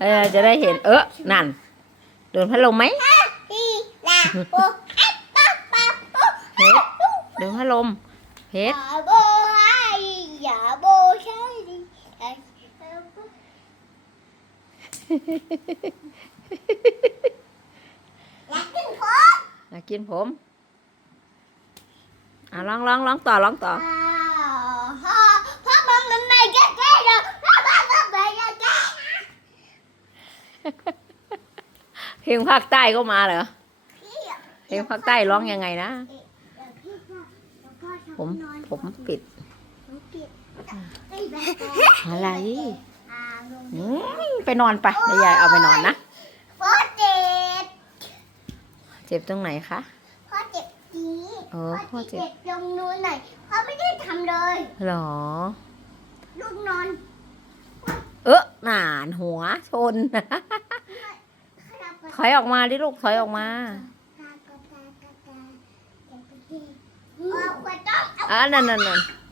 เออจะได้เห็นเออนั่นโดนพัดลมไหมอีลาโบเอ๊ะป๊าป๊าปุ๊เพชรโดนพัดลมเพอชรย่าโบให้อย่าโบใช่ดิเอ๊ะอยากกินผมอยากกินผมอะลองลองลองต่อลองต่ออ่าพ่อพ่อมันมันไม่แก้แก้หรอกพ่อมันมันไม่แก้แก้ เพลงภาคใต้ก็มาเหรอพี่อะเพลงภาคใต้ร้องยังไงนะเดี๋ยวพี่พ่อเดี๋ยวพ่อทำผมนอนผมปิดผมปิดเอ้ยแบบอะไรอ่าลงอืมไปนอนไปเดี๋ยวยายเอาไปนอนนะพ่อเจ็บ เจ็บตรงไหนคะพ่อเจ็บนี้เออพ่อเจ็บตรงนู้นหน่อยพ่อไม่ได้ทำเลยหรอ ลูกนอน เออหนานหัวชน ถอยออกมาดิลูกถอยออกมาเอาขวดต้องเอาอ่านั่นนั่นนั่นเ